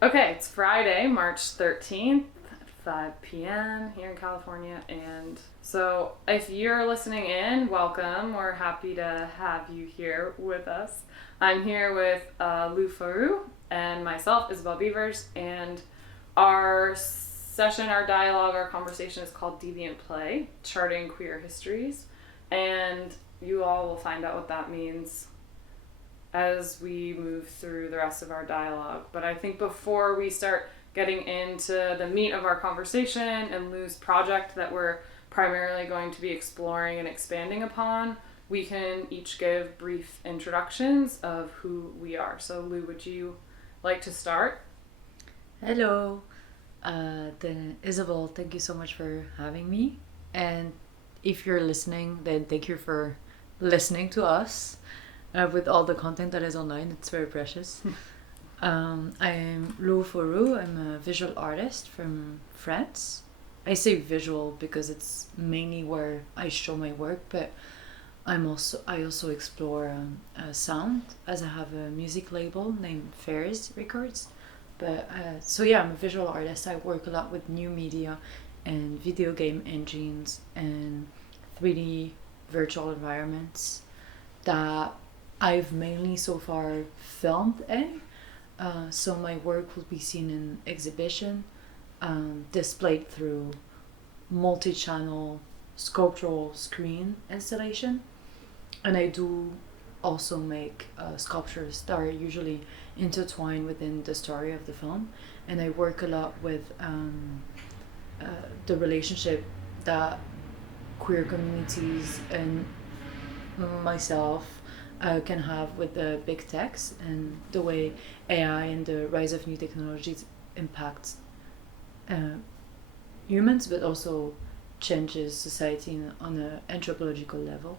Okay, it's Friday, March 13th at 5 p.m. here in California. And so if you're listening in, welcome. We're happy to have you here with us. I'm here with Lou Fauroux and myself, Isabel Beavers. And our session, our dialogue, our conversation is called Deviant Play, Charting Queer Histories. And you all will find out what that means as we move through the rest of our dialogue. But I think before we start getting into the meat of our conversation and Lou's project that we're primarily going to be exploring and expanding upon, we can each give brief introductions of who we are. So Lou, would you like to start? Hello, then Isabel, thank you so much for having me. And if you're listening, then thank you for listening to us with all the content that is online. It's very precious. I'm Lou Fauroux. I'm a visual artist from France. I say visual because it's mainly where I show my work, but I also explore sound, as I have a music label named Fairs Records. But so yeah, I'm a visual artist. I work a lot with new media and video game engines and 3D virtual environments that I've mainly so far filmed in. So my work will be seen in exhibition, displayed through multi-channel sculptural screen installation. And I do also make sculptures that are usually intertwined within the story of the film. And I work a lot with the relationship that queer communities and myself can have with the big techs and the way AI and the rise of new technologies impacts humans, but also changes society on an anthropological level.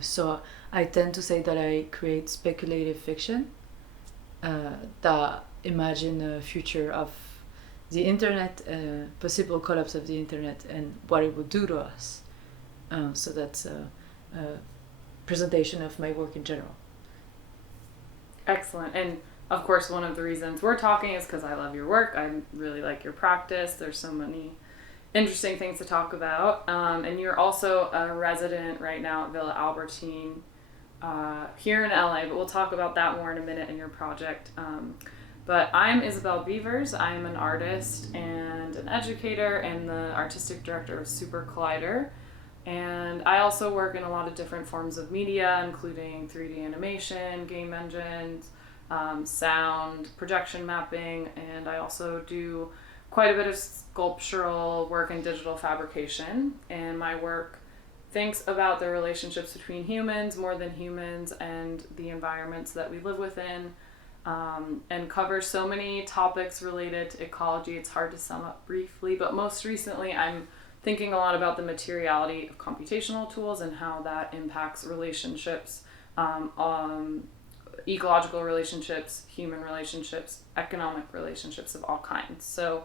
So I tend to say that I create speculative fiction that imagine a future of the internet, possible collapse of the internet, and what it would do to us. So that's a presentation of my work in general. Excellent. And of course, one of the reasons we're talking is because I love your work. I really like your practice. There's so many interesting things to talk about. And you're also a resident right now at Villa Albertine here in LA, but we'll talk about that more in a minute in your project. But I'm Isabel Beavers. I'm an artist and an educator and the artistic director of Super Collider. And I also work in a lot of different forms of media, including 3D animation, game engines, sound, projection mapping, and I also do quite a bit of sculptural work and digital fabrication. And my work thinks about the relationships between humans, more than humans, and the environments that we live within, and covers so many topics related to ecology. It's hard to sum up briefly, but most recently I'm thinking a lot about the materiality of computational tools and how that impacts relationships, ecological relationships, human relationships, economic relationships of all kinds. So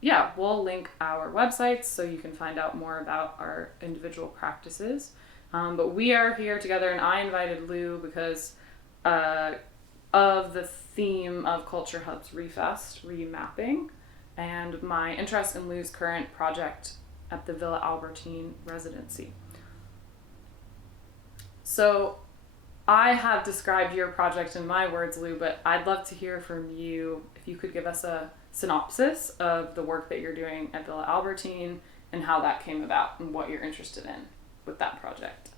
yeah, we'll link our websites so you can find out more about our individual practices. But we are here together, and I invited Lou because of the theme of CultureHub's Refest, remapping, and my interest in Lou's current project at the Villa Albertine residency. So I have described your project in my words, Lou, but I'd love to hear from you if you could give us a synopsis of the work that you're doing at Villa Albertine and how that came about and what you're interested in with that project.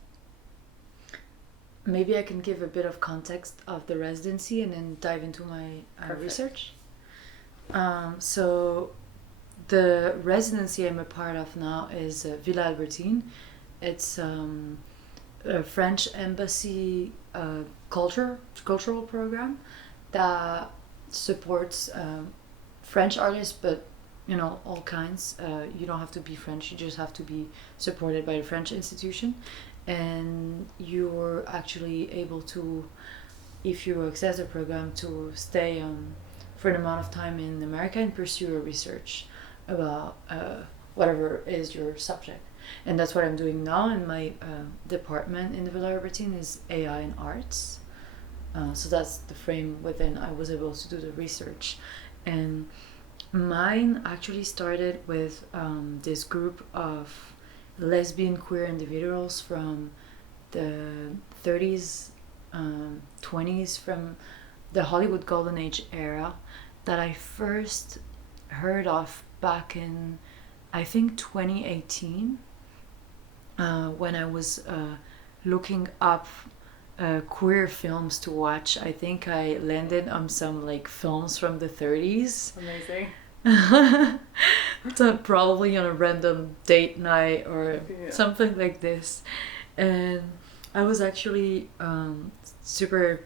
Maybe I can give a bit of context of the residency and then dive into my research. So the residency I'm a part of now is Villa Albertine. It's a French embassy cultural program that supports French artists, but all kinds. You don't have to be French, you just have to be supported by the French institution. And you're actually able to, if you access the program, to stay for an amount of time in America and pursue a research about whatever is your subject. And that's what I'm doing now in my department in the Villa Albertine is AI and arts. So that's the frame within I was able to do the research. And mine actually started with this group of lesbian queer individuals from the 30s, 20s, from the Hollywood Golden Age era that I first heard of back in, I think, 2018, when I was looking up queer films to watch. I think I landed on some like films from the 30s. Amazing. So probably on a random date night or something like this. And I was actually super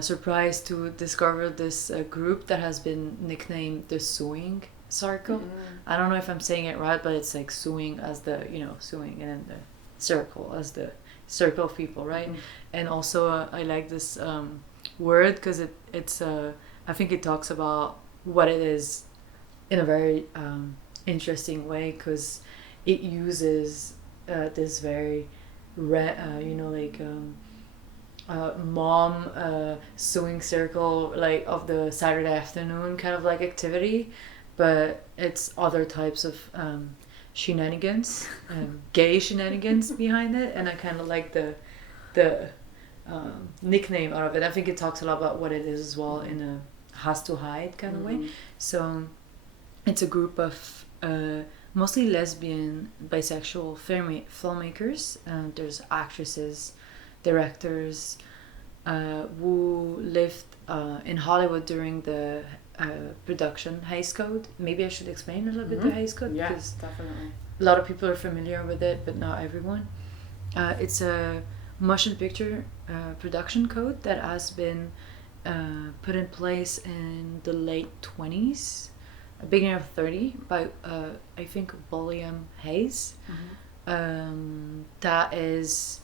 surprised to discover this group that has been nicknamed the Sewing Circle. I don't know if I'm saying it right, but it's like sewing as the, sewing, and then the circle as the circle of people, right? And also I like this word because it's I think it talks about what it is in a very interesting way, because it uses this very mom sewing circle, like of the Saturday afternoon kind of like activity, but it's other types of shenanigans, gay shenanigans behind it, and I kind of like the nickname out of it. I think it talks a lot about what it is as well, in a has to hide kind of way. So it's a group of mostly lesbian, bisexual filmmakers. There's actresses, directors who lived in Hollywood during the production Hays Code. Maybe I should explain a little bit the Hays Code. Yes, definitely. A lot of people are familiar with it, but not everyone. It's a motion picture production code that has been put in place in the late 20s, beginning of 30, by I think William Hays. That is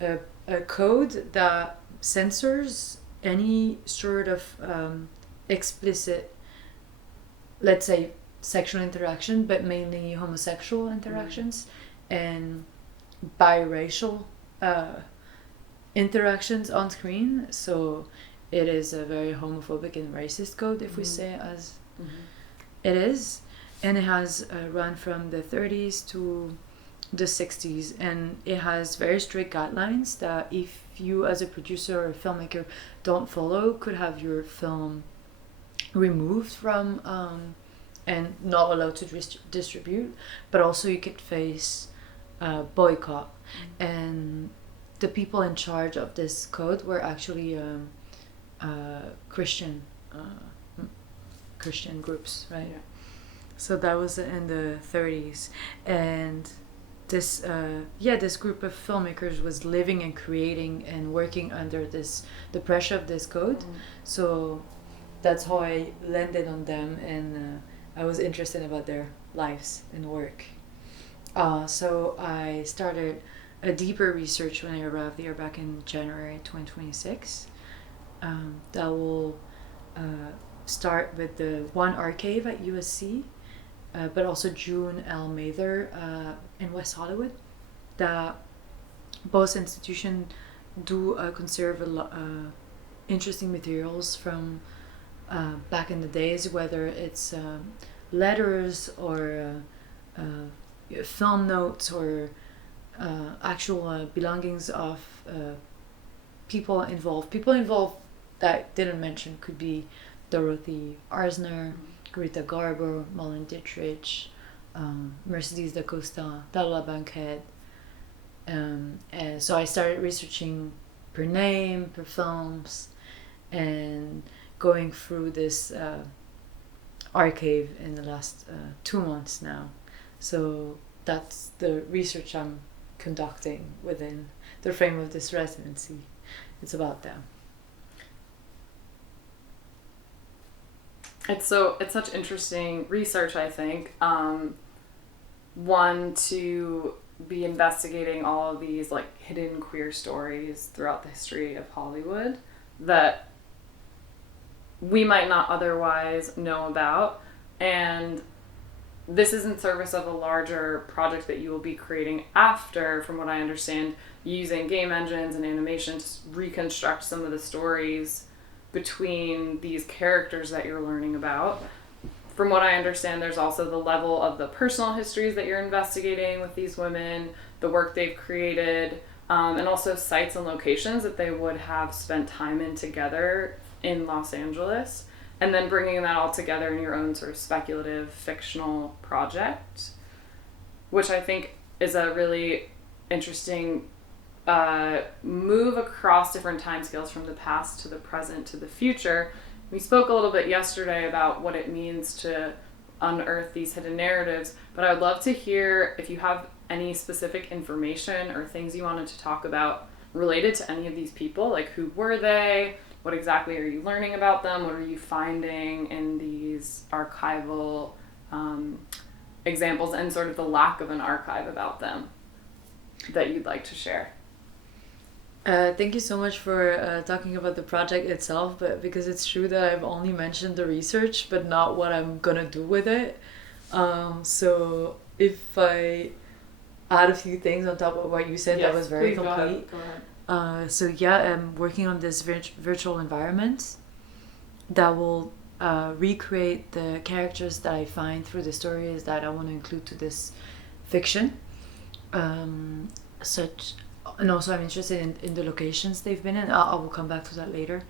a code that censors any sort of explicit, let's say, sexual interaction, but mainly homosexual interactions and biracial interactions on screen. So it is a very homophobic and racist code, if we say it as it is. And it has run from the 30s to the 60s, and it has very strict guidelines that if you as a producer or a filmmaker don't follow, could have your film removed from and not allowed to distribute, but also you could face boycott. And the people in charge of this code were actually Christian groups, right? So that was in the 30s, and this group of filmmakers was living and creating and working under the pressure of this code. So that's how I landed on them, and I was interested about their lives and work. So I started a deeper research when I arrived there back in January 2026. That will start with the one archive at USC, but also June L. Mather in West Hollywood. That both institutions do conserve interesting materials from back in the days, whether it's letters or film notes or actual belongings of people involved. People involved that I didn't mention could be Dorothy Arzner, Greta Garbo, Marlene Dietrich, Mercedes da Costa, Darla Bankhead. And so I started researching per name, per films, and going through this archive in the last 2 months now. So that's the research I'm conducting within the frame of this residency. It's about them. It's such interesting research, I think. One, to be investigating all of these like hidden queer stories throughout the history of Hollywood that we might not otherwise know about. And this is in service of a larger project that you will be creating after, from what I understand, using game engines and animation to reconstruct some of the stories between these characters that you're learning about. From what I understand, there's also the level of the personal histories that you're investigating with these women, the work they've created, and also sites and locations that they would have spent time in together in Los Angeles, and then bringing that all together in your own sort of speculative fictional project, which I think is a really interesting move across different timescales from the past to the present to the future. We spoke a little bit yesterday about what it means to unearth these hidden narratives, but I would love to hear if you have any specific information or things you wanted to talk about related to any of these people. Like, who were they? What exactly are you learning about them? What are you finding in these archival examples, and sort of the lack of an archive about them that you'd like to share? Thank you so much for talking about the project itself, but because it's true that I've only mentioned the research, but not what I'm gonna do with it. So if I add a few things on top of what you said, Yes, that was very please, complete. Go ahead. So yeah, I'm working on this virtual environment that will recreate the characters that I find through the stories that I want to include to this fiction. And also I'm interested in the locations they've been in. I will come back to that later.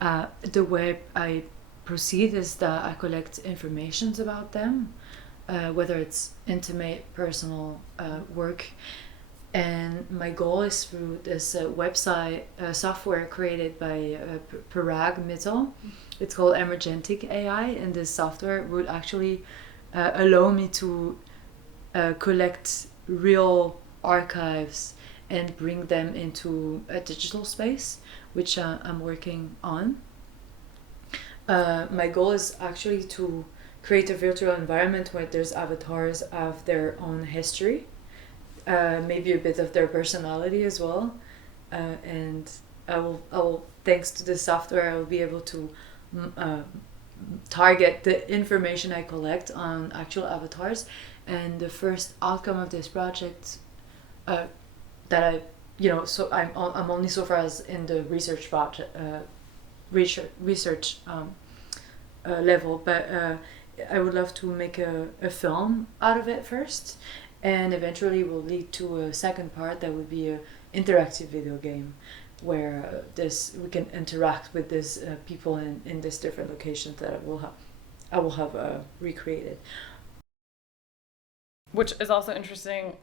The way I proceed is that I collect informations about them, whether it's intimate, personal work. And my goal is through this website software created by Parag Mittal. It's called Emergentic AI, and this software would actually allow me to collect real archives and bring them into a digital space, which I'm working on. My goal is actually to create a virtual environment where there's avatars of their own history, maybe a bit of their personality as well, and I will thanks to this software I will be able to target the information I collect on actual avatars. And the first outcome of this project that I so I'm only so far as in the research project research level, but I would love to make a film out of it first, and eventually will lead to a second part that would be an interactive video game where we can interact with these people in these different locations that I will have recreated. Which is also interesting,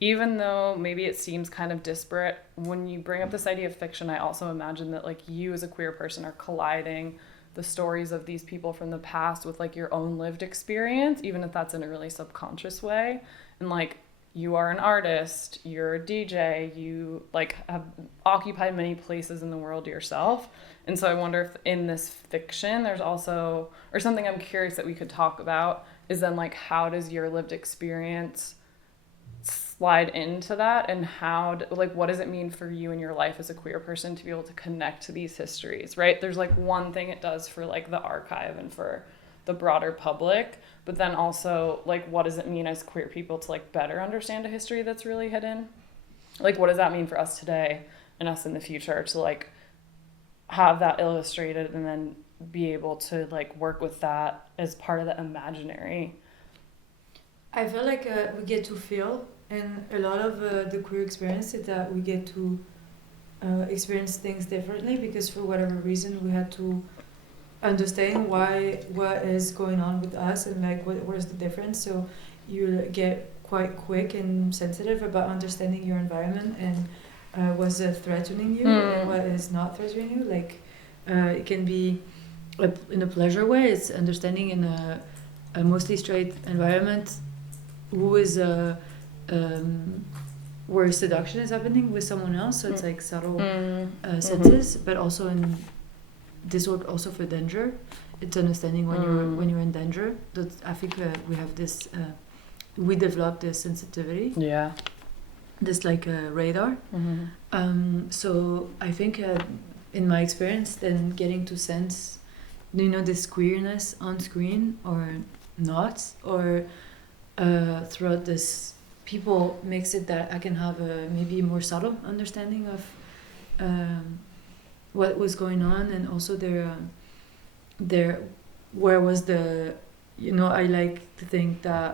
even though maybe it seems kind of disparate, when you bring up this idea of fiction, I also imagine that like you as a queer person are colliding the stories of these people from the past with like your own lived experience, even if that's in a really subconscious way. And like, you are an artist, you're a DJ, you like have occupied many places in the world yourself. And so I wonder if in this fiction there's also, or something I'm curious that we could talk about, is then like, how does your lived experience slide into that, and what does it mean for you in your life as a queer person to be able to connect to these histories, right? There's like one thing it does for like the archive and for the broader public, but then also like, what does it mean as queer people to like better understand a history that's really hidden? Like, what does that mean for us today and us in the future to like have that illustrated and then be able to like work with that as part of the imaginary? I feel like we get to feel, and a lot of the queer experience is that we get to experience things differently, because for whatever reason we had to understand what is going on with us, and like what is the difference. So you get quite quick and sensitive about understanding your environment and what's threatening you and what is not threatening you. Like it can be in a pleasure way. It's understanding in a mostly straight environment who is where seduction is happening with someone else. So it's like subtle senses, but also in this would also for danger. It's understanding when you're in danger. That I think we have this. We developed this sensitivity. Yeah. This like radar. So I think in my experience, then getting to sense, this queerness on screen or not, or throughout this people makes it that I can have a maybe more subtle understanding of what was going on, and also their where was the, you know, I like to think that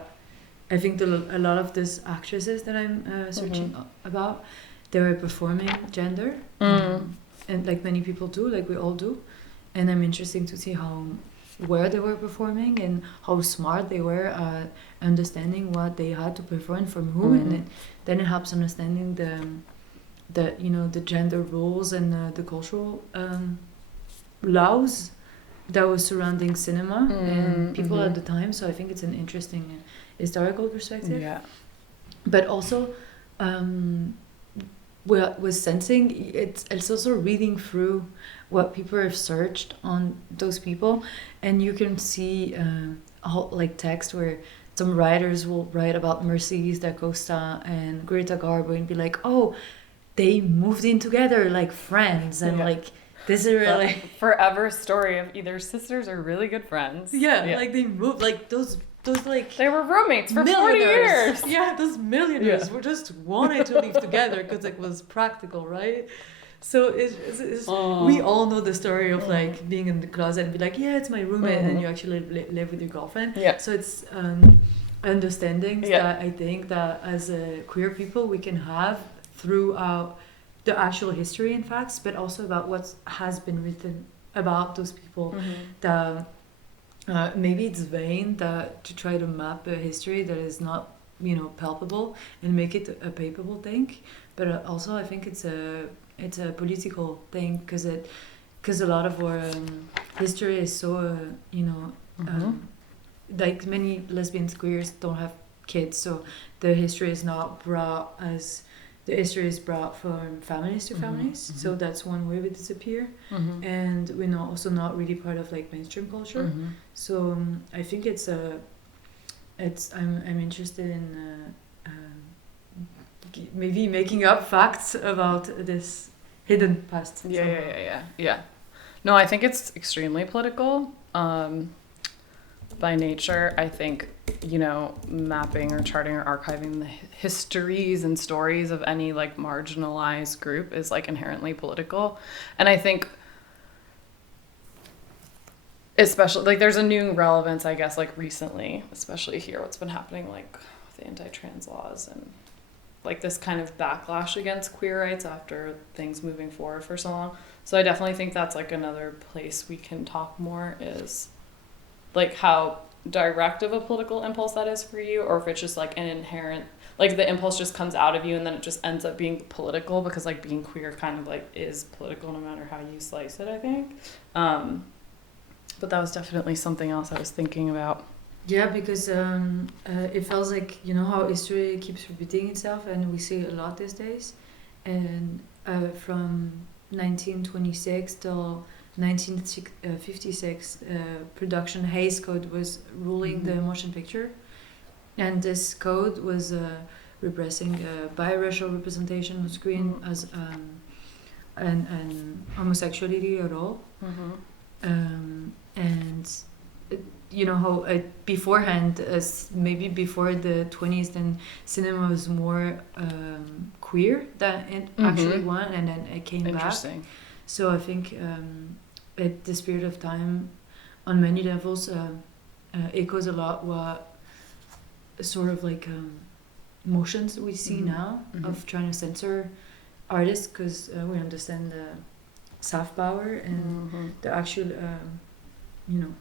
I think a lot of these actresses that I'm searching about, they were performing gender, and like many people do, like we all do, and I'm interested to see where they were performing and how smart they were at understanding what they had to perform from who, and then it helps understanding the you know, the gender roles and the cultural laws that was surrounding cinema and people at the time. So I think it's an interesting historical perspective. Yeah. But also, what was sensing, it's also reading through what people have searched on those people, and you can see a whole like text where some writers will write about Mercedes da Costa and Greta Garbo and be like, oh, they moved in together like friends, and like this is really forever story of either sisters or really good friends. Yeah, like they moved, like those like they were roommates for 40 years. Yeah, those millionaires were just wanted to live together because it was practical, right? So it's we all know the story of like being in the closet and be like, yeah, it's my roommate, and then you actually live with your girlfriend. Yeah. So it's understandings that I think that as queer people we can have throughout the actual history and facts, but also about what has been written about those people. That maybe it's vain that to try to map a history that is not, you know, palpable and make it a palpable thing, but also I think it's a political thing, because a lot of our history is so you know, like many lesbians, queers don't have kids, so the history is not brought as the history is brought from families to families, so that's one way we disappear, and we're not also not really part of like mainstream culture. So I think I'm interested in maybe making up facts about this hidden past. Yeah. No, I think it's extremely political. By nature, I think, you know, mapping or charting or archiving the histories and stories of any like marginalized group is like inherently political. And I think especially like there's a new relevance, I guess, like recently, especially here, what's been happening like with the anti-trans laws and like this kind of backlash against queer rights after things moving forward for so long. So I definitely think that's like another place we can talk more, is like how direct of a political impulse that is for you, or if it's just like an inherent, like the impulse just comes out of you and then it just ends up being political, because like being queer kind of like is political no matter how you slice it, I think. But that was definitely something else I was thinking about. Yeah, because it feels like, you know, how history keeps repeating itself, and we see a lot these days. And from 1926 till 1956, production Hays Code was ruling the motion picture, and this code was repressing biracial representation on screen as and homosexuality at all. And you know how beforehand, as maybe before the 20s, then cinema was more queer than it actually was, and then it came back. So I think at this period of time, on many levels, echoes a lot what sort of like motions we see now of trying to censor artists, because we understand the soft power and the actual, you know,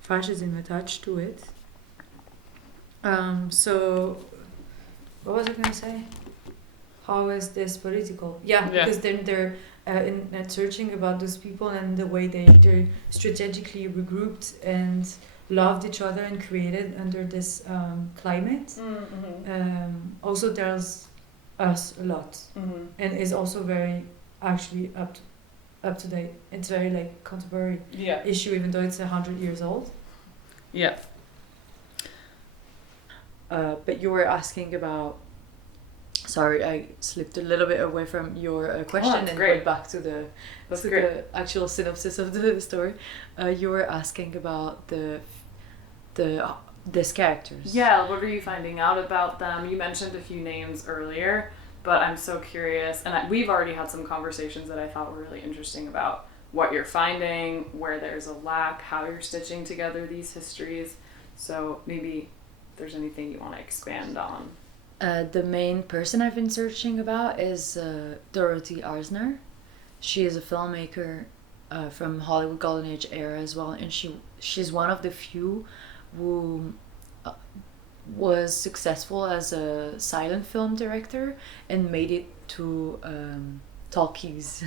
fascism attached to it. So what was I going to say? How is this political? Yeah. Because then they're in searching about those people and the way they're strategically regrouped and loved each other and created under this climate. Also tells us a lot, and is also very actually up to date. It's very like contemporary issue, even though it's 100 years old. Yeah. But you were asking about. Sorry, I slipped a little bit away from your question and went back to the actual synopsis of the story. You were asking about the these characters. Yeah, what are you finding out about them? You mentioned a few names earlier, but I'm so curious, and we've already had some conversations that I thought were really interesting about what you're finding, where there's a lack, how you're stitching together these histories. So maybe if there's anything you want to expand on. The main person I've been searching about is Dorothy Arzner. She is a filmmaker from Hollywood Golden Age era as well, and she's one of the few who was successful as a silent film director and made it to talkies,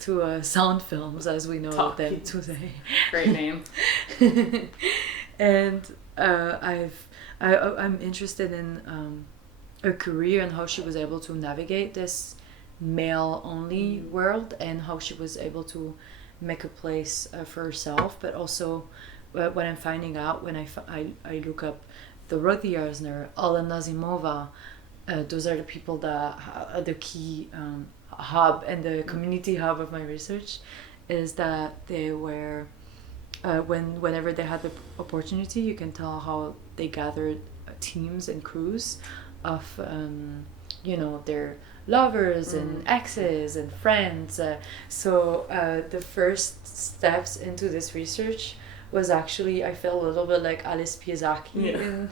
to sound films as we know Talkies. them today. Great name. And I'm interested in her career and how she was able to navigate this male-only world and how she was able to make a place for herself. But also, when I'm finding out, when I look up Dorothy Arzner, Alla Nazimova, those are the people that are the key hub and the community hub of my research, is that they were, whenever they had the opportunity, you can tell how they gathered teams and crews of, their lovers and exes and friends. So the first steps into this research was actually, I felt a little bit like Alice Piesacchi in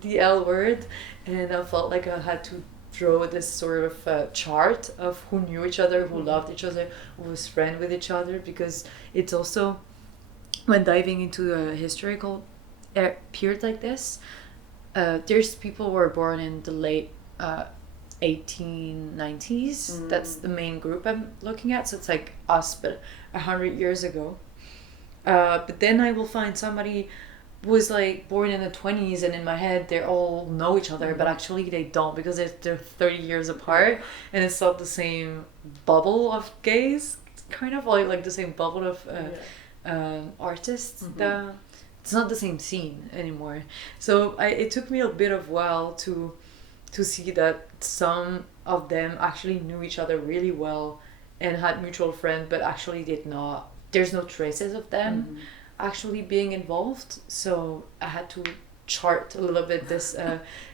The L Word, and I felt like I had to draw this sort of chart of who knew each other, who loved each other, who was friend with each other, because it's also, when diving into a historical period like this, there's people who were born in the late 1890s. That's the main group I'm looking at, so it's like us, but 100 years ago. But then I will find somebody who was like born in the 20s, and in my head they all know each other, but actually they don't, because they're 30 years apart, and it's not the same bubble of gays. It's kind of like the same bubble of artists. It's not the same scene anymore. So it took me a bit of while to see that some of them actually knew each other really well and had mutual friends, but actually did not. There's no traces of them actually being involved. So I had to chart a little bit this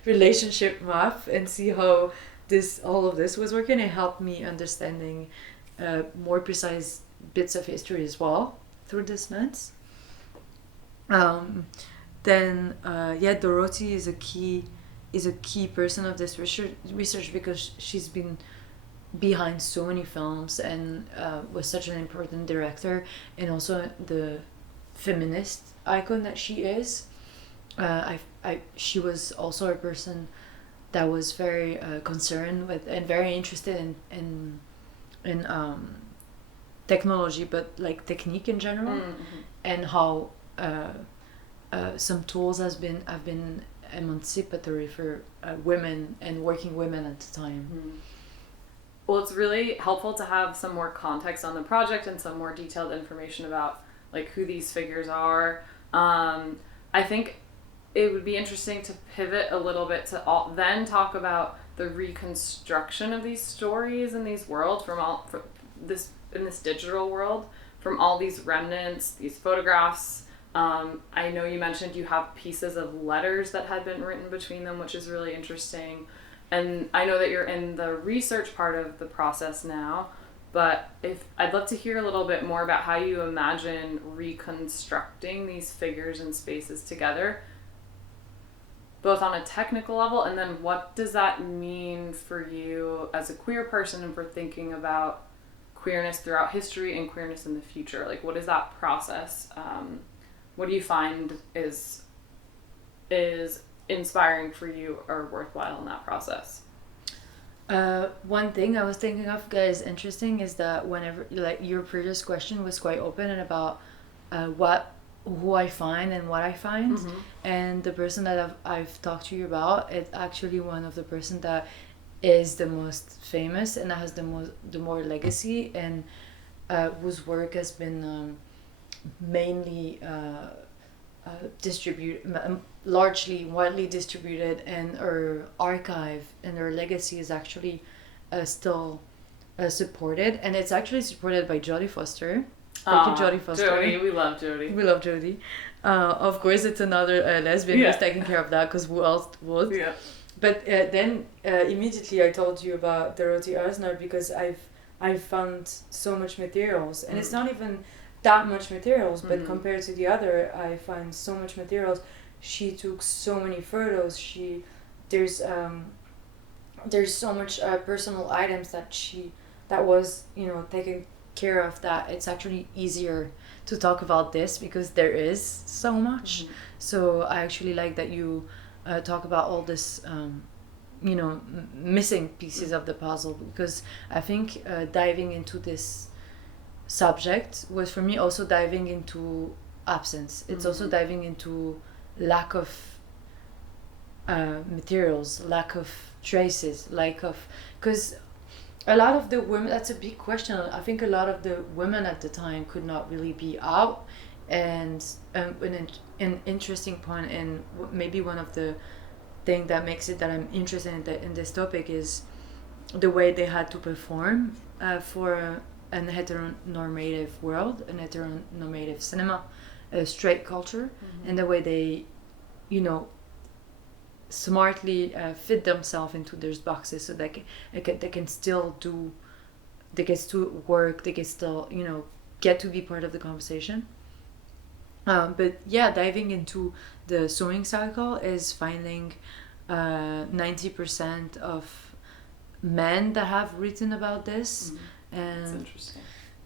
relationship map and see how all of this was working. It helped me understanding more precise bits of history as well through this lens. Then Dorothy is a key person of this research because she's been behind so many films and was such an important director, and also the feminist icon that she is. She was also a person that was very concerned with and very interested in technology, but like technique in general, and how some tools have been emancipatory for women and working women at the time. Well, it's really helpful to have some more context on the project and some more detailed information about like who these figures are. I think it would be interesting to pivot a little bit to then talk about the reconstruction of these stories in these worlds in this digital world, from all these remnants, these photographs. I know you mentioned you have pieces of letters that had been written between them, which is really interesting. And I know that you're in the research part of the process now, but I'd love to hear a little bit more about how you imagine reconstructing these figures and spaces together, both on a technical level, and then what does that mean for you as a queer person and for thinking about queerness throughout history and queerness in the future? Like, what is that process? What do you find is inspiring for you or worthwhile in that process? One thing I was thinking of that is interesting is that whenever, like, your previous question was quite open and about who I find and what I find, and the person that I've talked to you about, it's actually one of the person that is the most famous and that has the more legacy, and whose work has been mainly widely distributed, and her archive and her legacy is actually still supported, and it's actually supported by Jodie Foster. Thank you, Jodie Foster. Jodie, we love Jodie. We love Jodie. Of course, it's another lesbian who's taking care of that, because who else would? Yeah. But then immediately I told you about de-territorialize now, because I've found so much materials, and it's not even that much materials, but compared to the other, I find so much materials. She took so many photos. There's so much personal items that was taken care of, that it's actually easier to talk about this because there is so much. So I actually like that you talk about all this missing pieces of the puzzle, because I think diving into this subject was for me also diving into absence. It's also diving into lack of materials, lack of traces, because a lot of the women, that's a big question. I think a lot of the women at the time could not really be out, and an interesting point, and maybe one of the thing that makes it that I'm interested in this topic is the way they had to perform for an heteronormative world, an heteronormative cinema, a straight culture, and the way they, smartly fit themselves into those boxes, so they can still do, they can still work, they can still get to be part of the conversation. But yeah, diving into the sewing cycle is finding 90% of men that have written about this. And that's interesting.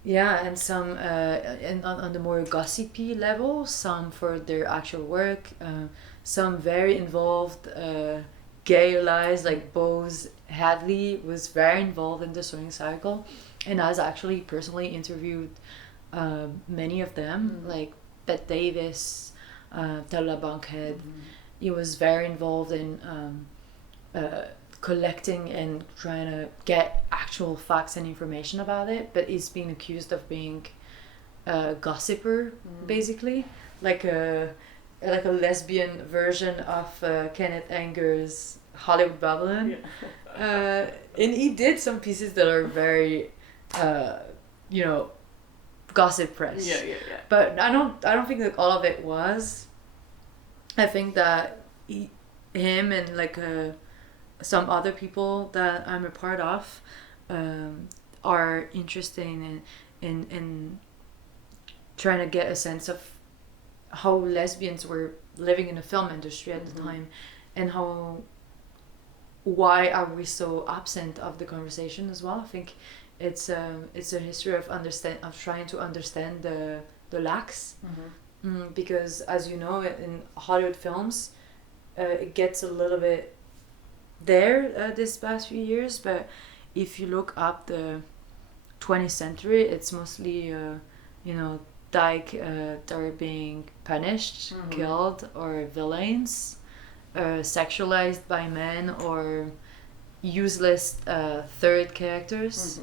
Yeah, and some and on the more gossipy level, some for their actual work, some very involved gay allies, like Bose Hadley was very involved in the sewing cycle, and has actually personally interviewed many of them, like Bette Davis, Tella Bankhead. He was very involved in collecting and trying to get actual facts and information about it, but he's been accused of being a gossiper, basically, like a lesbian version of Kenneth Anger's Hollywood Babylon. And he did some pieces that are very gossip press. But I don't think that all of it was. I think that him and like some other people that I'm a part of are interested in trying to get a sense of how lesbians were living in the film industry at the time, and why are we so absent of the conversation as well. I think it's a history of trying to understand the lacks, because as you know, in Hollywood films it gets a little bit there this past few years, but if you look up the 20th century, it's mostly dyke that are being punished, killed, or villains, sexualized by men, or useless third characters.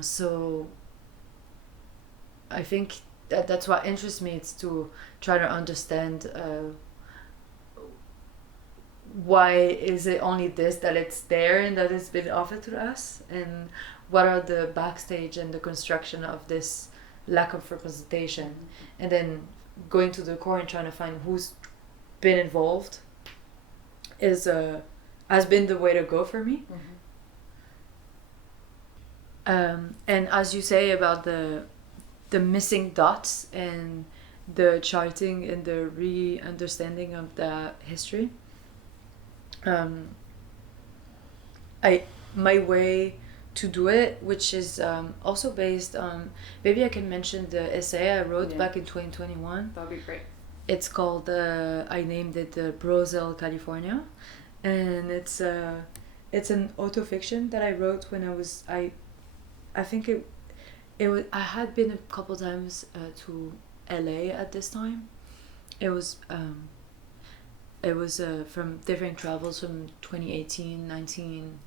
So I think that's what interests me. It's to try to understand why is it only this, that it's there and that it's been offered to us, and what are the backstage and the construction of this lack of representation, and then going to the core and trying to find who's been involved has been the way to go for me. And as you say about the missing dots and the charting and the re-understanding of the history, my way to do it, which is also based on, maybe I can mention the essay I wrote back in 2021. That'd be great. It's called I named it Brazil, California, and it's an autofiction that I wrote when I think it was, I had been a couple times to LA at this time. It was from different travels from 2018, 19,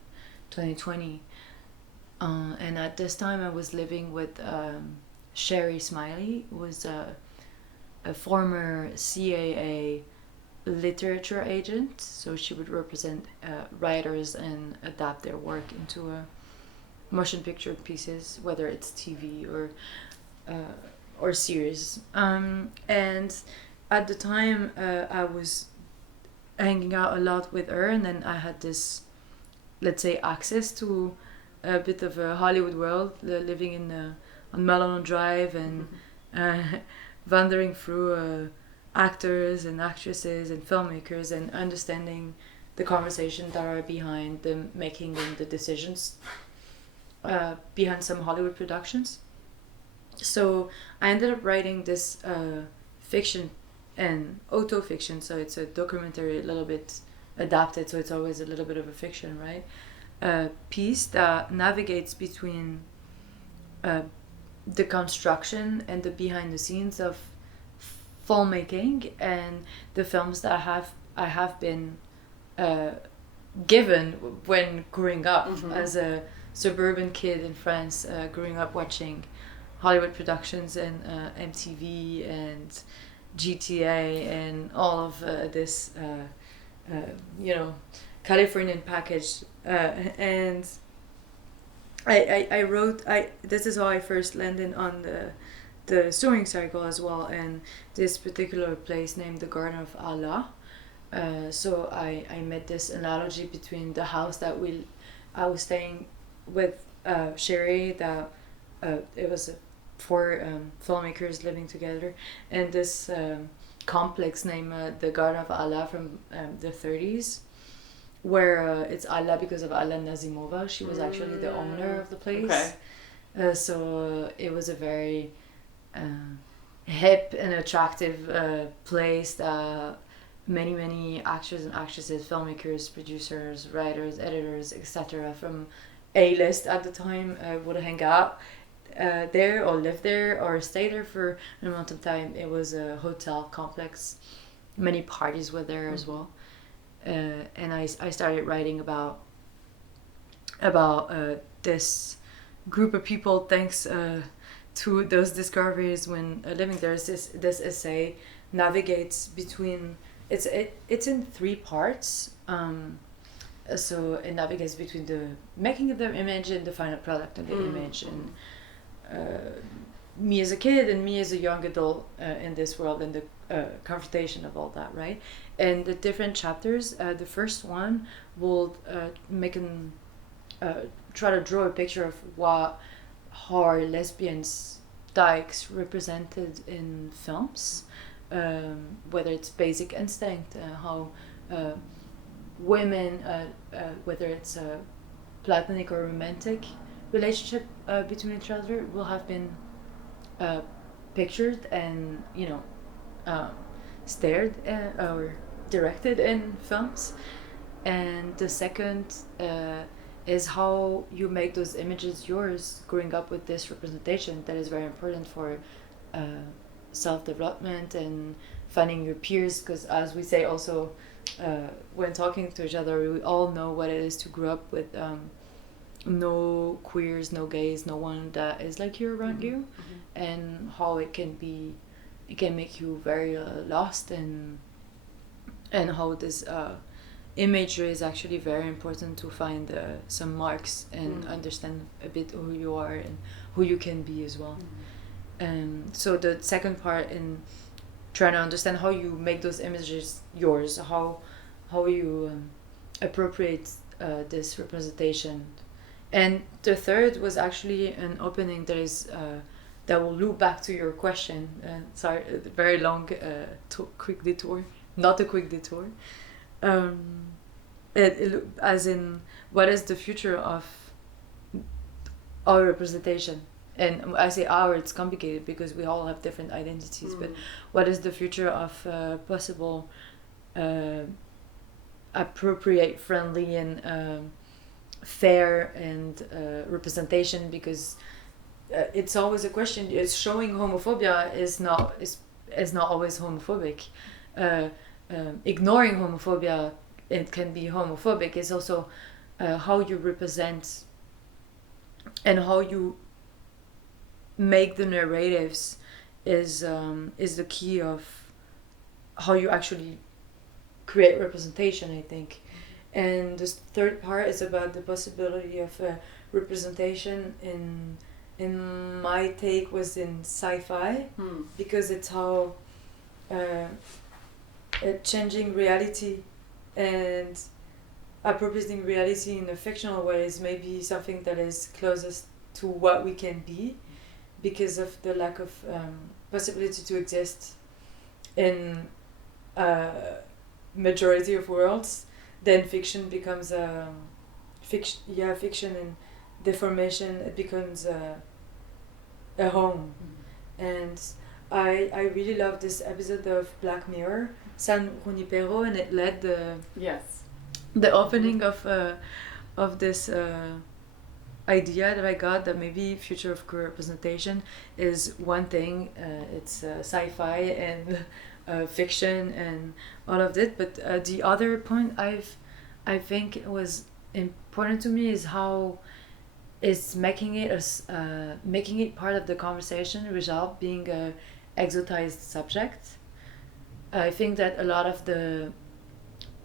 2020. And at this time I was living with Sherry Smiley, who was a former CAA literature agent. So she would represent writers and adapt their work into motion picture pieces, whether it's TV or series. And at the time I was hanging out a lot with her, and then I had this, let's say, access to a bit of a Hollywood world, living on Mulholland Drive and wandering through actors and actresses and filmmakers and understanding the conversations that are behind the making and the decisions behind some Hollywood productions. So I ended up writing this fiction and auto-fiction, so it's a documentary, a little bit adapted, so it's always a little bit of a fiction, right? Piece that navigates between the construction and the behind the scenes of filmmaking and the films that I have been given when growing up as a suburban kid in France, growing up watching Hollywood productions and MTV and GTA and all of this Californian package, and I wrote, this is how I first landed on the sewing circle as well, and this particular place named the Garden of Allah. So I made this analogy between the house that I was staying with Sherry, that it was 4 filmmakers living together, and this complex named the Garden of Allah from the 30s, where it's Allah because of Allah Nazimova. She was actually the owner of the place. Okay. So it was a very hip and attractive place that many actors and actresses, filmmakers, producers, writers, editors, etc. from A-list at the time would hang out there or live there or stay there for an amount of time. It was a hotel complex. Many parties were there as well. And I started writing about this group of people thanks to those discoveries when living there. This essay navigates between, it's in 3 parts. So it navigates between the making of the image and the final product of the image, and me as a kid and me as a young adult in this world, and the confrontation of all that, right? And the different chapters, the first one will try to draw a picture of what are lesbians dykes represented in films, whether it's Basic Instinct, how women, whether it's a platonic or romantic relationship between each other, will have been pictured and stared or directed in films. And the second is how you make those images yours, growing up with this representation that is very important for self-development and finding your peers, because as we say also when talking to each other, we all know what it is to grow up with no queers, no gays, no one that is like you around you, and how it can make you very lost, and how this imagery is actually very important to find some marks and understand a bit who you are and who you can be as well. So the second part in trying to understand how you make those images yours, how you appropriate this representation. And the third was actually an opening that is that will loop back to your question. Sorry, a very long quick detour, not a quick detour. As in, what is the future of our representation? And I say our, it's complicated because we all have different identities, but what is the future of possible appropriate, friendly, and fair and representation? Because it's always a question. Is showing homophobia is not always homophobic. Ignoring homophobia, it can be homophobic. It's also how you represent and how you make the narratives is the key of how you actually create representation, I think. And the third part is about the possibility of representation in my take was in sci-fi, because it's how changing reality and appropriating reality in a fictional way is maybe something that is closest to what we can be, because of the lack of possibility to exist in a majority of worlds. Then fiction becomes fiction and deformation, it becomes a home. And I really love this episode of Black Mirror, San Junipero, and it led the opening of this idea that I got, that maybe future of queer representation is one thing, it's sci-fi and fiction and all of this, but the other point I think was important to me is how it's making it part of the conversation without being a exotized subject. I think that a lot of the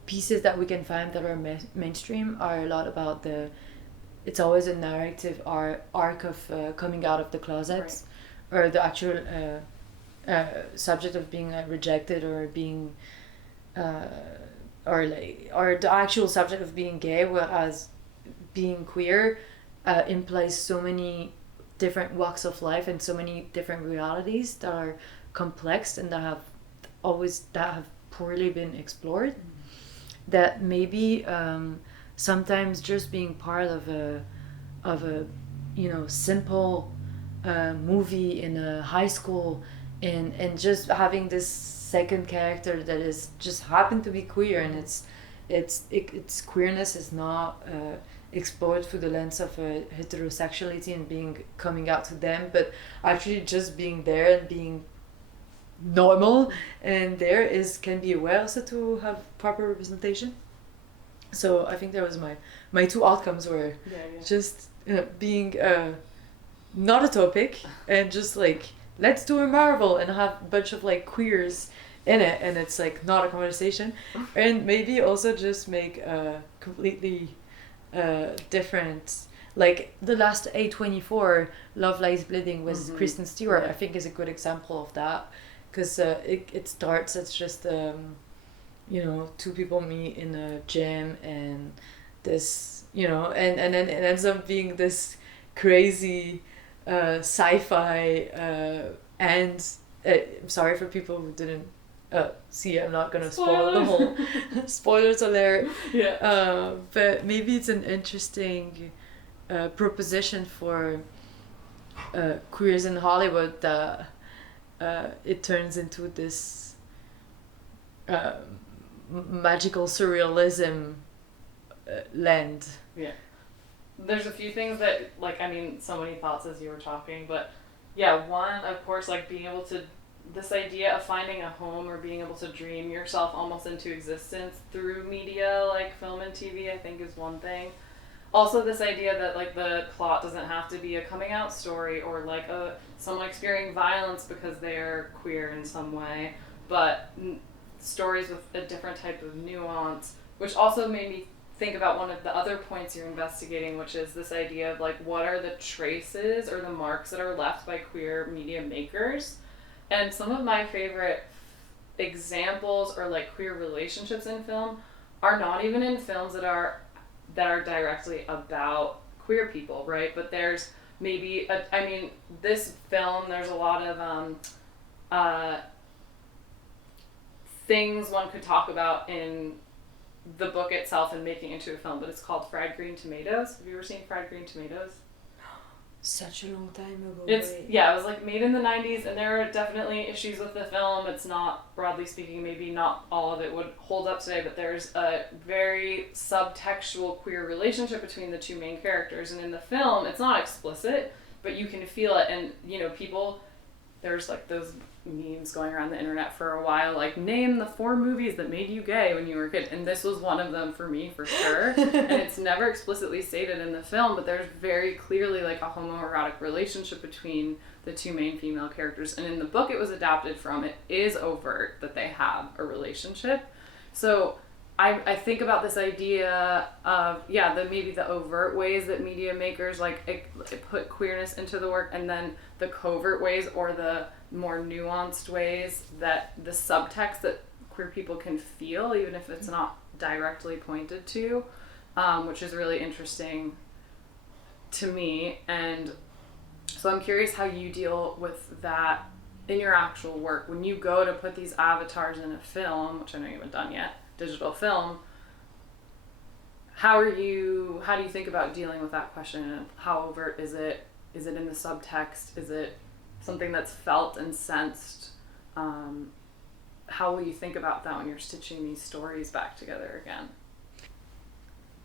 pieces that we can find that are mainstream are a lot about it's always a narrative arc of coming out of the closets, right, or the actual subject of being rejected or being or the actual subject of being gay, whereas being queer implies so many different walks of life and so many different realities that are complex and that have poorly been explored. That maybe sometimes just being part of a simple movie in a high school and just having this second character that is just happened to be queer, and its queerness is not explored through the lens of heterosexuality and coming out to them, but actually just being there and being normal, and can be a way also to have proper representation. So I think that was my two outcomes were just being not a topic and just like, let's do a Marvel and have a bunch of like queers in it, and it's like not a conversation, and maybe also just make a completely different, like the last A24 Love Lies Bleeding with Kristen Stewart, I think is a good example of that, because it starts as just two people meet in a gym, and this and then it ends up being this crazy sci-fi and I'm sorry for people who didn't see it, I'm not gonna spoil the whole spoilers alert. But maybe it's an interesting proposition for queers in Hollywood that it turns into this magical surrealism land. There's a few things that, like, I mean, so many thoughts as you were talking, but one, of course, like being able to, this idea of finding a home or being able to dream yourself almost into existence through media like film and TV, I think is one thing. Also this idea that like the plot doesn't have to be a coming out story or like someone experiencing violence because they're queer in some way, but stories with a different type of nuance, which also made me think about one of the other points you're investigating, which is this idea of like, what are the traces or the marks that are left by queer media makers? And some of my favorite examples or like queer relationships in film are not even in films that are directly about queer people, right? But there's maybe this film, there's a lot of things one could talk about in the book itself and making it into a film, but it's called Fried Green Tomatoes. Have you ever seen Fried Green Tomatoes? Such a long time ago. It was like made in the 90s, and there are definitely issues with the film. It's not, broadly speaking, maybe not all of it would hold up today, but there's a very subtextual queer relationship between the two main characters, and in the film it's not explicit, but you can feel it. And there's like those memes going around the internet for a while, like, name the 4 movies that made you gay when you were a kid, and this was one of them for me, for sure. And it's never explicitly stated in the film, but there's very clearly like a homoerotic relationship between the two main female characters, and in the book it was adapted from, it is overt that they have a relationship. So I think about this idea of, yeah, maybe the overt ways that media makers like it put queerness into the work, and then the covert ways or the more nuanced ways that the subtext that queer people can feel, even if it's not directly pointed to, which is really interesting to me. And so I'm curious how you deal with that in your actual work. When you go to put these avatars in a film, which I know you haven't done yet, digital film, how do you think about dealing with that question, and how overt is it? Is it in the subtext? Is it something that's felt and sensed? How will you think about that when you're stitching these stories back together again?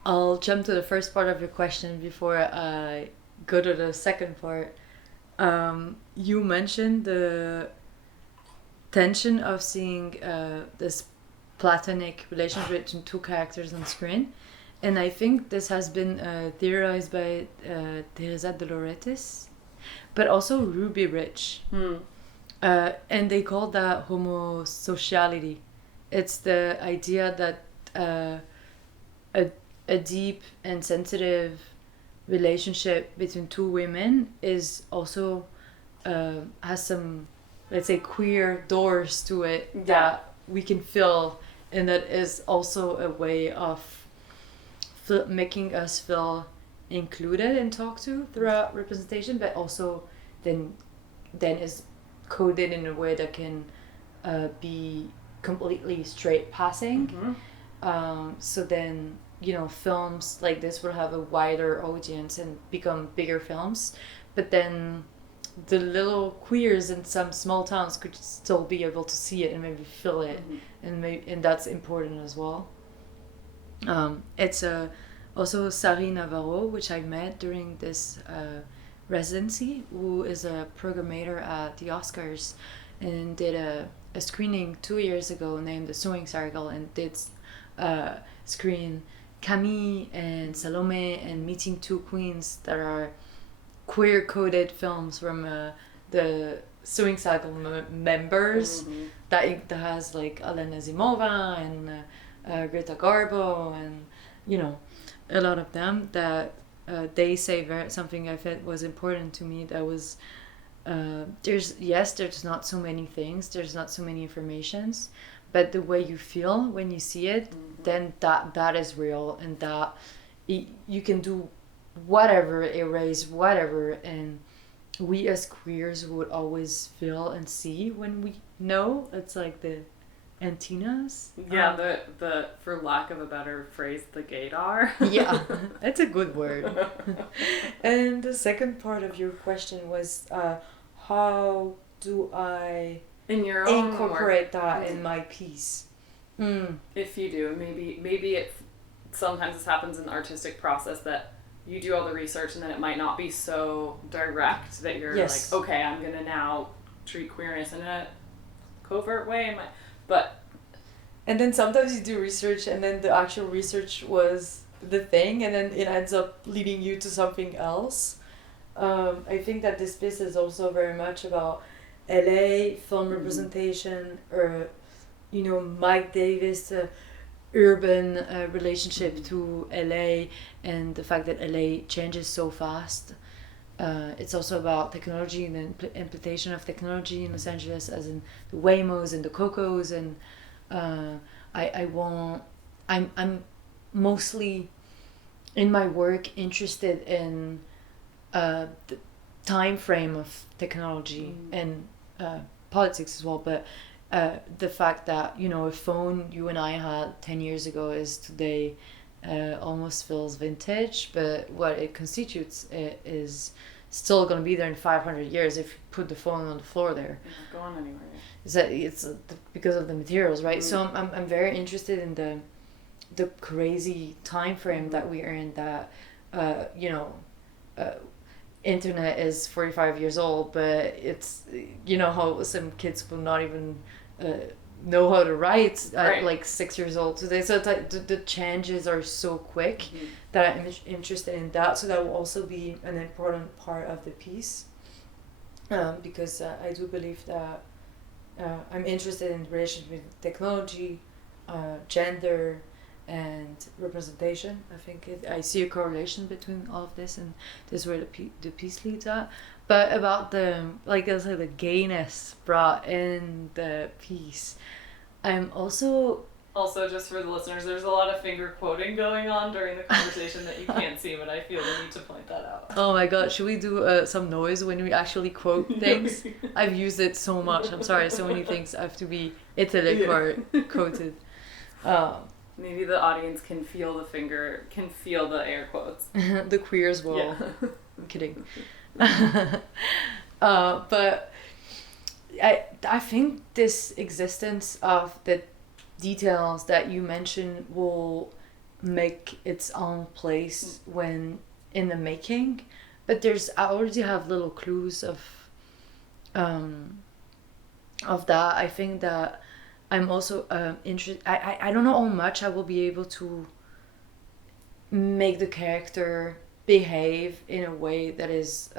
I'll jump to the first part of your question before I go to the second part. You mentioned the tension of seeing this platonic relationship between two characters on screen, and I think this has been theorized by Teresa de Lauretis, but also Ruby Rich. And they call that homosociality. It's the idea that a deep and sensitive relationship between two women is also has some, let's say, queer doors to it that we can feel, and that is also a way of making us feel included and talked to throughout representation, but also then is coded in a way that can be completely straight passing. So then, you know, films like this will have a wider audience and become bigger films, but then the little queers in some small towns could still be able to see it and maybe feel it, and that's important as well. It's also Sari Navarro, which I met during this residency, who is a programmer at the Oscars, and did a screening 2 years ago named The Sewing Circle, and did screen Camille and Salome and Meeting Two Queens, that are queer coded films from the Sewing Circle members, that has like Alena Zimova and Greta Garbo, and you know, a lot of them that they say something I felt was important to me. That was there's not so many things, there's not so many informations, but the way you feel when you see it, then that is real, and that you can do whatever, erase whatever, and we as queers would always feel and see when we know. It's like the antennas. Yeah, the for lack of a better phrase, the gaydar. Yeah, that's a good word. And the second part of your question was how do I in your own incorporate that in my piece? If you do, maybe it sometimes this happens in the artistic process, that you do all the research and then it might not be so direct that you're like, okay, I'm gonna now treat queerness in a covert way, and then sometimes you do research and then the actual research was the thing, and then it ends up leading you to something else. I think that this piece is also very much about LA film representation, or you know, Mike Davis urban relationship to LA, and the fact that LA changes so fast. It's also about technology and the implementation of technology in Los Angeles, as in the Waymos and the Cocos, and I'm mostly in my work interested in the time frame of technology and politics as well, but the fact that, you know, a phone you and I had 10 years ago is today almost feels vintage, but what it constitutes is still going to be there in 500 years if you put the phone on the floor there. It's not going anywhere. It's because of the materials, right? So I'm very interested in the crazy time frame that we are in, that you know, internet is 45 years old, but it's, you know, how some kids will not even know how to write at like 6 years old today. So it's like the changes are so quick that I'm interested in that. So that will also be an important part of the piece, because I do believe that I'm interested in the relationship with technology, gender, and representation. I think I see a correlation between all of this, and this is where the piece leads at. But about the the gayness brought in the piece, I'm also just for the listeners, there's a lot of finger quoting going on during the conversation that you can't see, but I feel the need to point that out. Oh my god, should we do some noise when we actually quote things? I've used it so much. I'm sorry, so many things have to be italic or quoted. Maybe the audience can feel the air quotes. The queers will. Yeah. I'm kidding. But I think this existence of the details that you mentioned will make its own place when in the making, but I already have little clues of that. I think that I'm also interested. I don't know how much I will be able to make the character behave in a way that is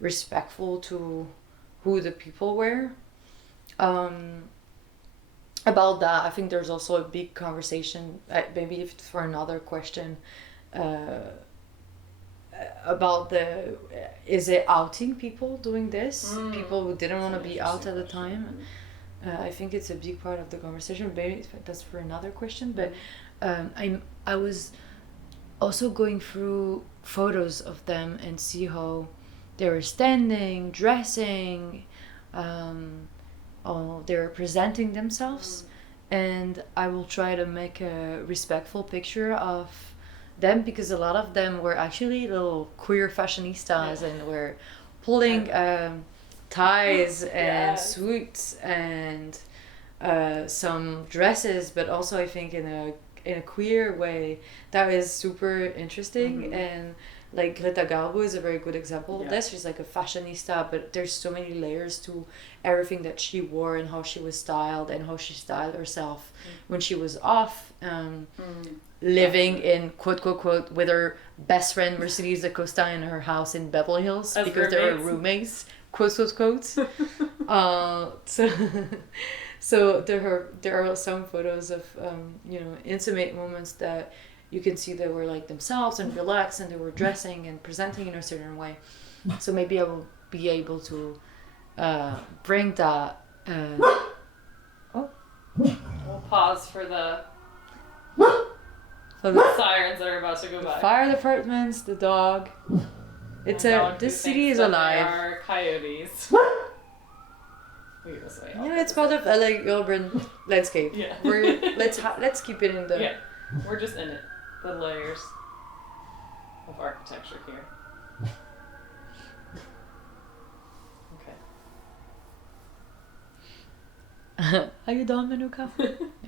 respectful to who the people were. About that, I think there's also a big conversation, maybe if it's for another question, about is it outing people doing this? People who didn't want to be out at the time. I think it's a big part of the conversation. Maybe that's for another question. But I was also going through photos of them and see how they were standing, dressing, they were presenting themselves, and I will try to make a respectful picture of them, because a lot of them were actually little queer fashionistas and were pulling ties and suits and some dresses, but also I think in a queer way that is super interesting. And like Greta Garbo is a very good example of this. She's like a fashionista, but there's so many layers to everything that she wore and how she was styled and how she styled herself when she was off living in quote quote with her best friend Mercedes Acosta in her house in Beverly Hills as because they were roommates, quote quote. So there are some photos of intimate moments that you can see they were like themselves and relaxed, and they were dressing and presenting in a certain way. So maybe I will be able to bring that. We'll pause for the sirens that are about to go by. Fire departments, the dog. This city is alive. They are coyotes. This way. It's part of LA urban landscape. Yeah. Let's keep it in the. Yeah, we're just in it. The layers of architecture here. Okay. Are you done, Manuka?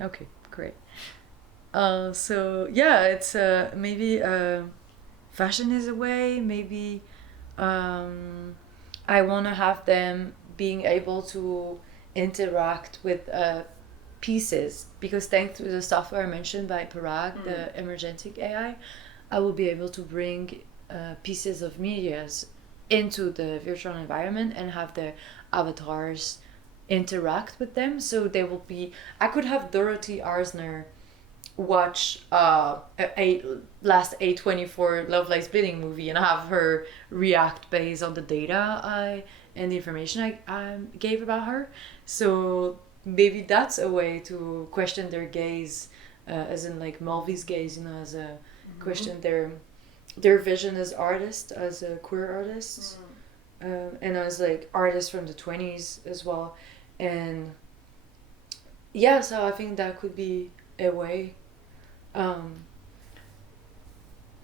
Okay, great. So yeah, it's maybe fashion is a way. Maybe I want to have them being able to interact with pieces, because thanks to the software mentioned by Parag, the emergentic AI, I will be able to bring pieces of medias into the virtual environment and have the avatars interact with them. So they will be, I could have Dorothy Arzner watch last A24 Love Lies Bleeding movie and have her react based on the data and the information I gave about her. So maybe that's a way to question their gaze, as in like Mulvey's gaze, as a question their vision as artists, as queer artists, and as like artists from the 20s as well. And yeah, so I think that could be a way.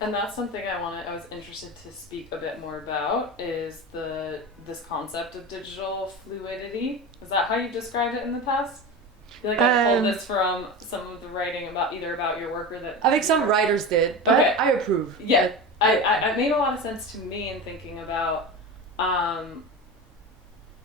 And that's something I was interested to speak a bit more about, is this concept of digital fluidity. Is that how you described it in the past? I feel like I pulled this from some of the writing about your work, or that I think some writers did, but okay. I approve. Yeah, I made a lot of sense to me in thinking about.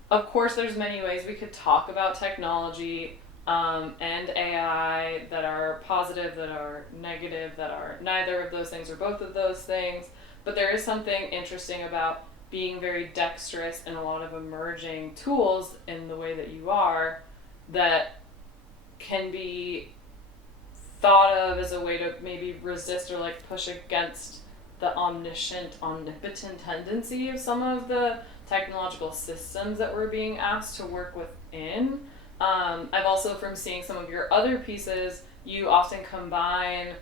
Of course, there's many ways we could talk about technology and AI that are positive, that are negative, that are neither of those things or both of those things. But there is something interesting about being very dexterous in a lot of emerging tools in the way that you are, that can be thought of as a way to maybe resist or like push against the omnipotent tendency of some of the technological systems that we're being asked to work within. I've also, from seeing some of your other pieces, you often combine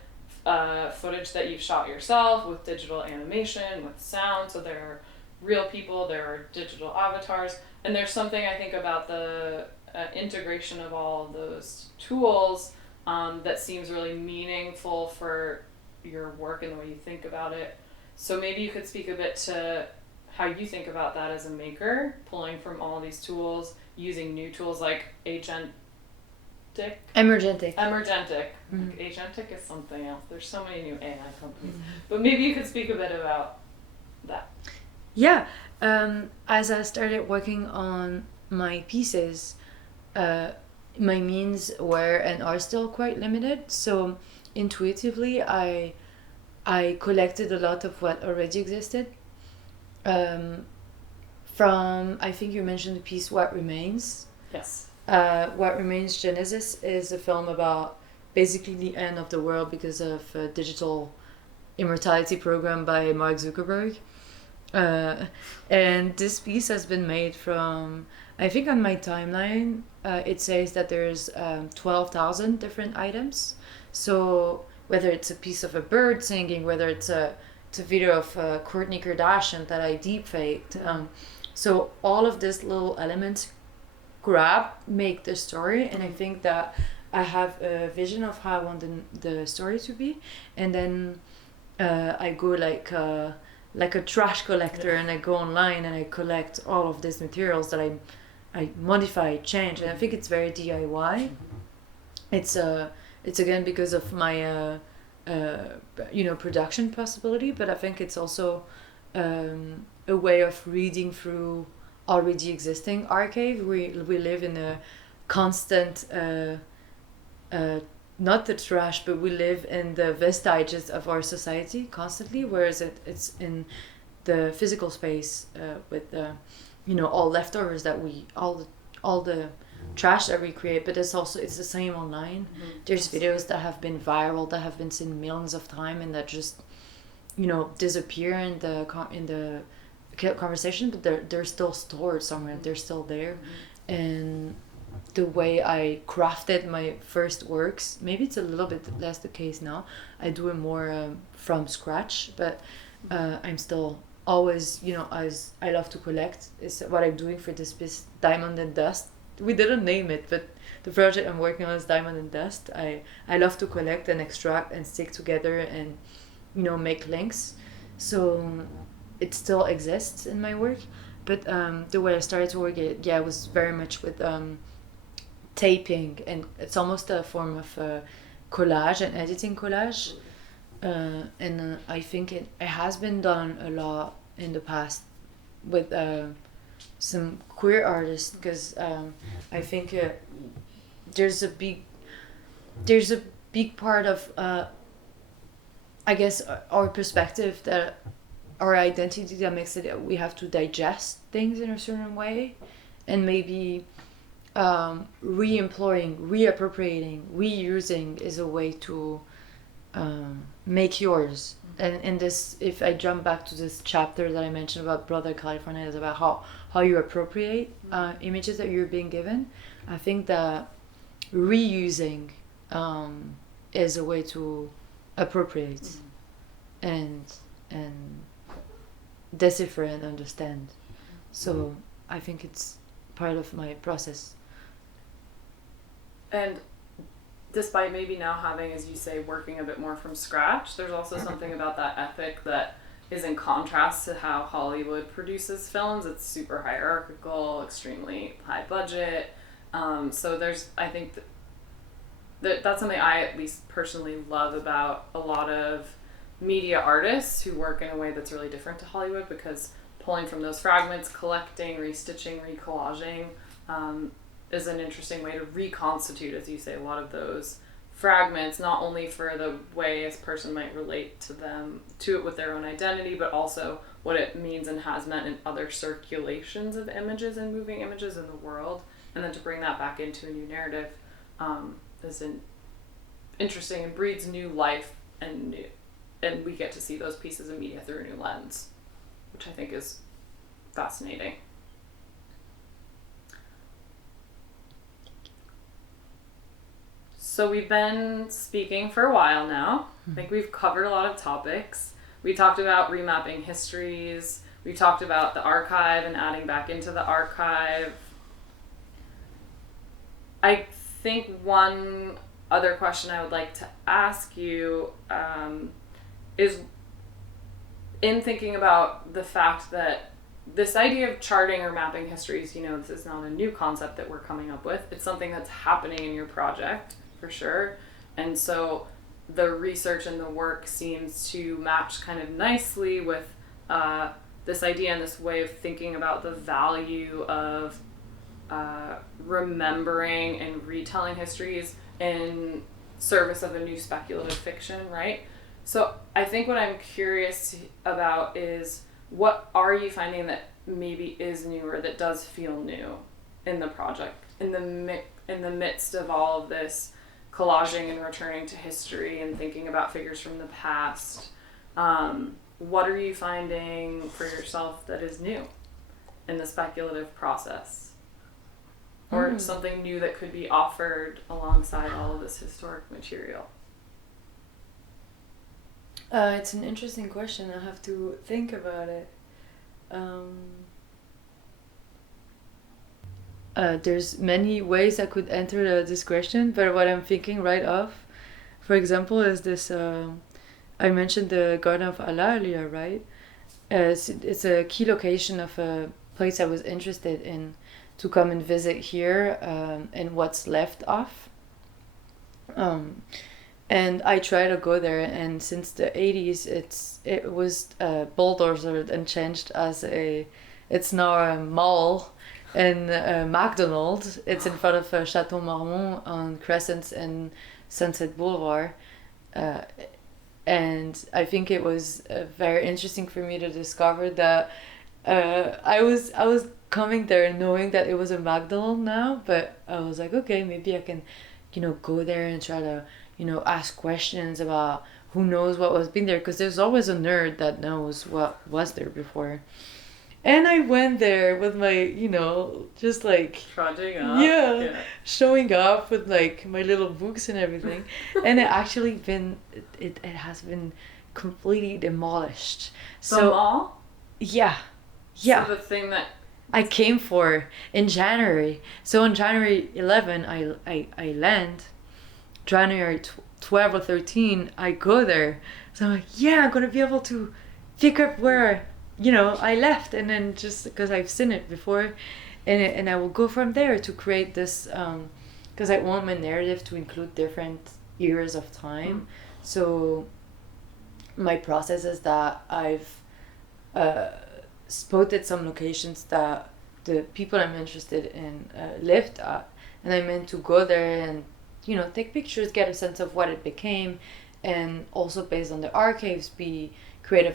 footage that you've shot yourself with digital animation, with sound, so there are real people, there are digital avatars, and there's something I think about the integration of all of those tools that seems really meaningful for your work and the way you think about it. So maybe you could speak a bit to how you think about that as a maker, pulling from all these tools, using new tools like agentic. Emergentic. Mm-hmm. Agentic is something else. There's so many new AI companies. Mm-hmm. But maybe you could speak a bit about that. Yeah. As I started working on my pieces, my means were and are still quite limited. So intuitively, I collected a lot of what already existed. From, I think you mentioned the piece What Remains. Yes. What Remains Genesis is a film about basically the end of the world because of a digital immortality program by Mark Zuckerberg. And this piece has been made from, I think on my timeline, it says that there's 12,000 different items. So whether it's a piece of a bird singing, whether it's a video of Kourtney Kardashian that I deepfaked. So all of these little elements make the story, and I think that I have a vision of how I want the story to be, and then I go like a trash collector, and I go online and I collect all of these materials that I modify, change, and I think it's very DIY. It's again because of my production possibility, but I think it's also a way of reading through already existing archive. We live in a constant not the trash, but we live in the vestiges of our society constantly, whereas it's in the physical space with all leftovers that all the trash that we create, but it's the same online. Mm-hmm. There's videos that have been viral, that have been seen millions of times, and that just disappear in the conversation, but they're still stored somewhere. They're still there. Mm-hmm. And the way I crafted my first works, maybe it's a little bit less the case now. I do it more from scratch, but I'm still always, as I love to collect. Is what I'm doing for this piece, Diamond and Dust. We didn't name it, but the project I'm working on is Diamond and Dust. I love to collect and extract and stick together and make links. So it still exists in my work, but the way I started to work it was very much with taping, and it's almost a form of collage and editing collage, and I think it has been done a lot in the past with some queer artists, because I think there's a big part of I guess our perspective, that our identity, that makes it we have to digest things in a certain way, and maybe re-employing, reappropriating, reusing is a way to make yours. And in this, if I jump back to this chapter that I mentioned about Brother California, is about how you appropriate images that you're being given. I think that reusing is a way to appropriate and decipher and understand. So I think it's part of my process. And despite maybe now having, as you say, working a bit more from scratch, there's also something about that ethic that is in contrast to how Hollywood produces films. It's super hierarchical, extremely high budget. So there's, I think that's something I at least personally love about a lot of media artists who work in a way that's really different to Hollywood, because pulling from those fragments, collecting, restitching, recollaging is an interesting way to reconstitute, as you say, a lot of those fragments, not only for the way a person might relate to it with their own identity, but also what it means and has meant in other circulations of images and moving images in the world, and then to bring that back into a new narrative is interesting and breathes new life and we get to see those pieces of media through a new lens, which I think is fascinating. So we've been speaking for a while now. I think we've covered a lot of topics. We talked about remapping histories. We talked about the archive and adding back into the archive. I think one other question I would like to ask you is, in thinking about the fact that this idea of charting or mapping histories, you know, this is not a new concept that we're coming up with. It's something that's happening in your project, for sure. And so the research and the work seems to match kind of nicely with this idea and this way of thinking about the value of remembering and retelling histories in service of a new speculative fiction, right? So I think what I'm curious about is, what are you finding that maybe is new or that does feel new in the project, in the midst of all of this collaging and returning to history and thinking about figures from the past? What are you finding for yourself that is new in the speculative process? Or something new that could be offered alongside all of this historic material? It's an interesting question. I have to think about it. There's many ways I could enter this question, but what I'm thinking right off, for example, is this. I mentioned the Garden of Allah earlier, right? It's a key location of a place I was interested in to come and visit here, and what's left of. And I try to go there, and since the 80s, it was bulldozed and changed it's now a mall and McDonald's. It's in front of Chateau Marmont on Crescent and Sunset Boulevard. And I think it was very interesting for me to discover that I was coming there knowing that it was a McDonald's now, but I was like, okay, maybe I can, go there and try to, ask questions about who knows what was been there, because there's always a nerd that knows what was there before. And I went there with my, just like... Trudging up. Yeah, showing up with like my little books and everything. And it actually it has been completely demolished. The mall? Yeah. Yeah. So the thing that... I came for in January. So on January 11, I land. January 12 or 13, I go there. So I'm like, yeah, I'm going to be able to pick up where... I left, and then just because I've seen it before, and I will go from there to create this, because I want my narrative to include different eras of time. So my process is that I've spotted some locations that the people I'm interested in lived at, and I meant to go there and take pictures, get a sense of what it became, and also based on the archives create a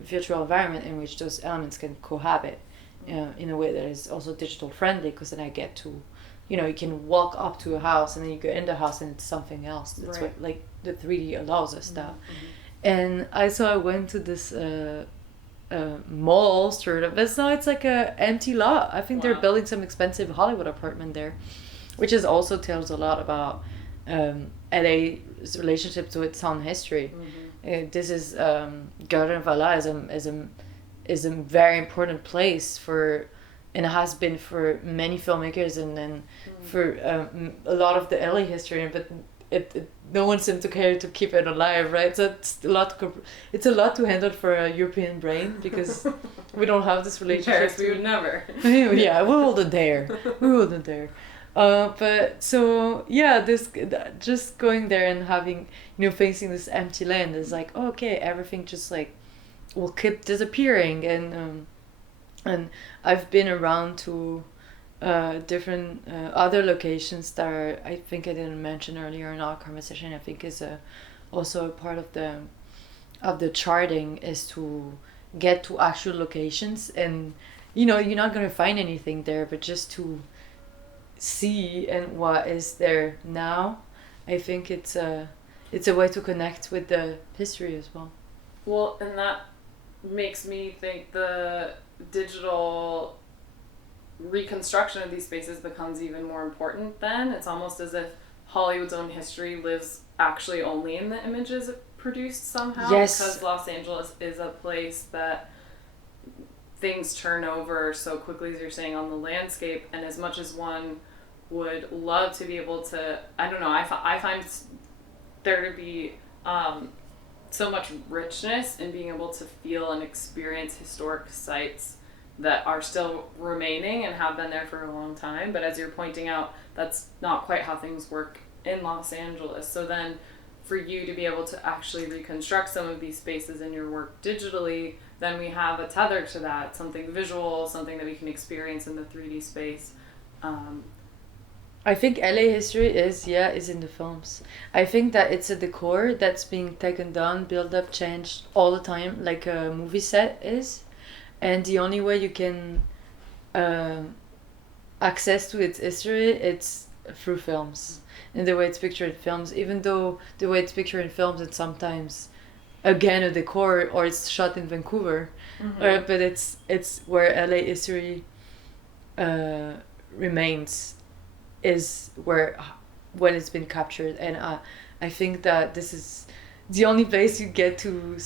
virtual environment in which those elements can cohabit in a way that is also digital friendly, because then I get to, you can walk up to a house and then you go in the house and it's something else. That's right. what like the 3D allows us that. And I went to this mall sort of. It's like a empty lot. I think they're building some expensive Hollywood apartment there, which is also tells a lot about LA's relationship to its own history. This is Garden of Allah is a very important place for, and it has been for many filmmakers, and then for a lot of the LA history. But no one seemed to care to keep it alive, right? So it's a lot to handle for a European brain, because we don't have this relationship. Paris, we would never. Yeah, we wouldn't dare. But so yeah, this just going there and having facing this empty land is like, okay, everything just like will keep disappearing, and I've been around to different other locations that are, I think I didn't mention earlier in our conversation. I think is also a part of the charting is to get to actual locations, and you're not gonna find anything there, but just to see and what is there now, I think it's a way to connect with the history as well. Well, and that makes me think the digital reconstruction of these spaces becomes even more important then. It's almost as if Hollywood's own history lives actually only in the images it produced somehow. Yes. Because Los Angeles is a place that things turn over so quickly, as you're saying, on the landscape, and as much as one would love to be able to, I don't know, I find there to be so much richness in being able to feel and experience historic sites that are still remaining and have been there for a long time. But as you're pointing out, that's not quite how things work in Los Angeles. So then for you to be able to actually reconstruct some of these spaces in your work digitally, then we have a tether to that, something visual, something that we can experience in the 3D space. I think LA history is in the films. I think that it's a decor that's being taken down, built up, changed all the time, like a movie set is. And the only way you can access to its history, it's through films. And the way it's pictured in films, even though the way it's pictured in films, it's sometimes, again, a decor, or it's shot in Vancouver. Mm-hmm. But it's where LA history remains, is where when it's been captured. And I think that this is the only place you get to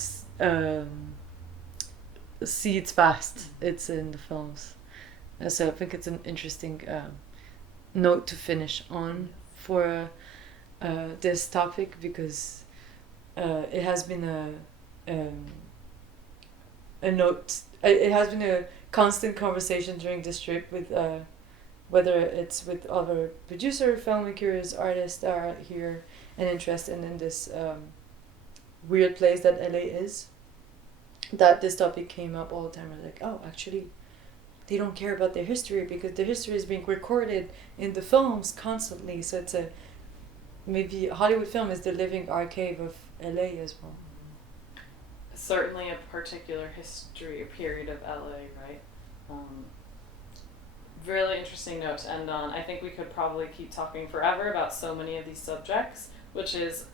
see its past. It's in the films. So I think it's an interesting note to finish on for this topic, because it has been a note. It has been a constant conversation during this trip with whether it's with other producers, filmmakers, artists that are here and interested in this weird place that LA is. That this topic came up all the time. We're like, oh, actually, they don't care about their history because the history is being recorded in the films constantly. So it's maybe Hollywood film is the living archive of LA as well. Certainly a particular history period of LA, right? Really interesting note to end on. I think we could probably keep talking forever about so many of these subjects, which is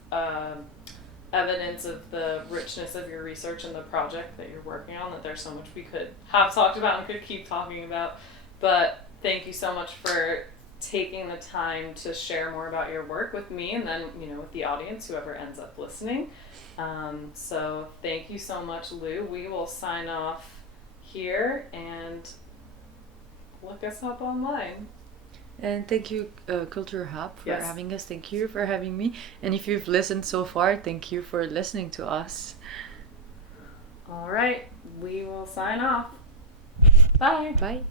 evidence of the richness of your research and the project that you're working on, that there's so much we could have talked about and could keep talking about. But thank you so much for taking the time to share more about your work with me, and then, with the audience, whoever ends up listening. So thank you so much, Lou. We will sign off here, and look us up online. And thank you, CultureHub, for having us. Thank you for having me. And if you've listened so far, thank you for listening to us. All right, we will sign off. Bye. Bye.